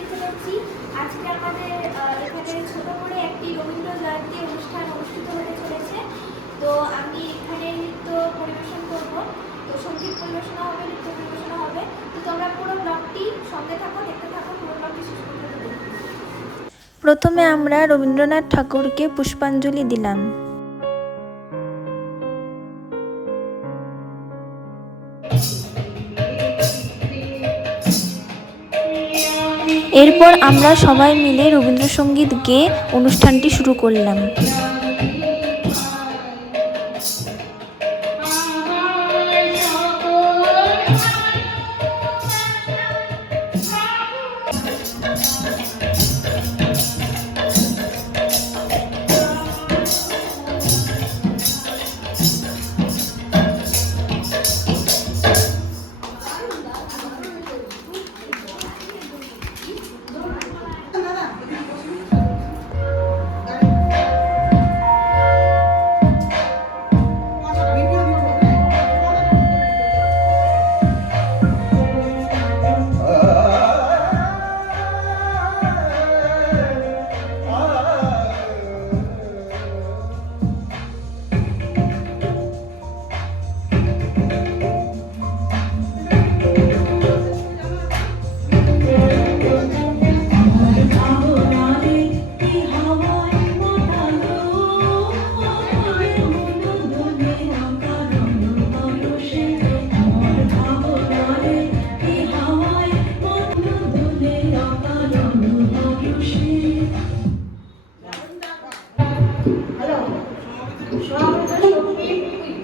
উপস্থিত হয়েছি। আজকে আমাদের এখানে ছোট করে একটি রবীন্দ্র জয়ন্তী অনুষ্ঠান অনুষ্ঠিত হতে চলেছে। তো আমি এখানে নৃত্য পরিবেশন করব। তো সঙ্গীত পরিবেশনা হবে, নৃত্য পরিবেশনা হবে। তো তোমরা পুরো ব্লগটি সঙ্গে থাকো, দেখতে থাকো, পুরো ব্লগটি শেষ পর্যন্ত দেখো। প্রথমে আমরা রবীন্দ্রনাথ ঠাকুরকে পুষ্পাঞ্জলি দিলাম। এরপর আমরা সবাই মিলে রবীন্দ্রসঙ্গীত গেয়ে অনুষ্ঠানটি শুরু করলাম।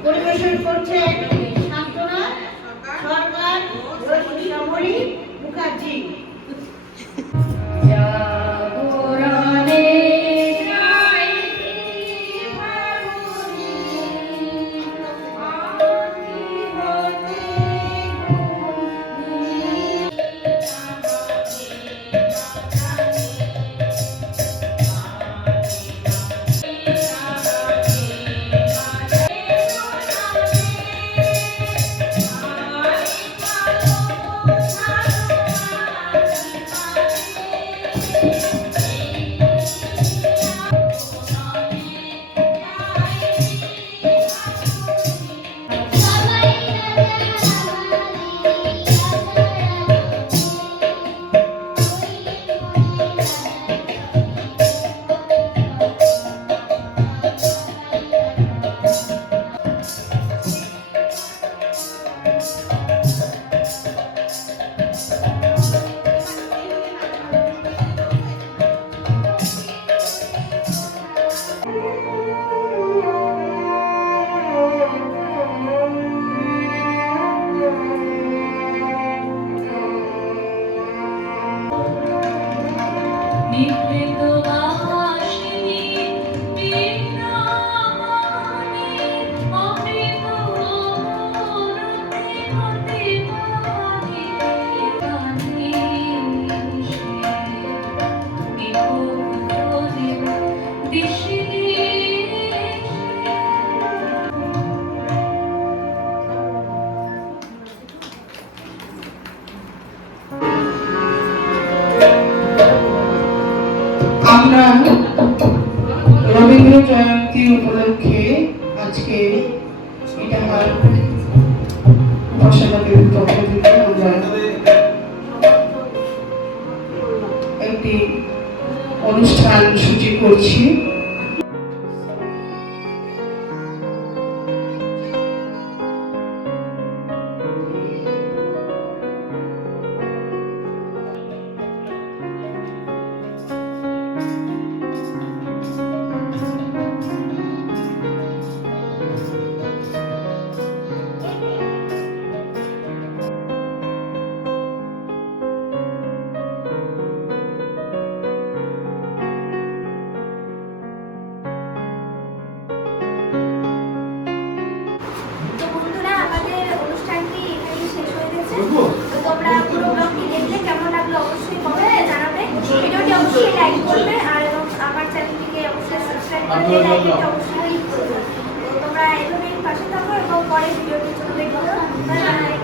পরিবেশন করছে শান্তনা সরকার, শ্যামলী মুখার্জি। আমরা রবীন্দ্র জয়ন্তী উপলক্ষে আজকে ইটাহার বর্ষাবাদের পক্ষ থেকে আমরা একটি অনুষ্ঠান সূচি করছি। তোমরা পুরো ব্লগটি দেখলে কেমন লাগলো অবশ্যই কমেন্টে জানাবে। ভিডিওটি অবশ্যই লাইক করবে আর আমার চ্যানেলটিকে অবশ্যই সাবস্ক্রাইব করে বেল আইকনটা অবশ্যই ক্লিক করবে। তো তোমরা এভাবেই পাশে থাকো এবং পরের ভিডিওটির জন্য দেখো। Bye bye.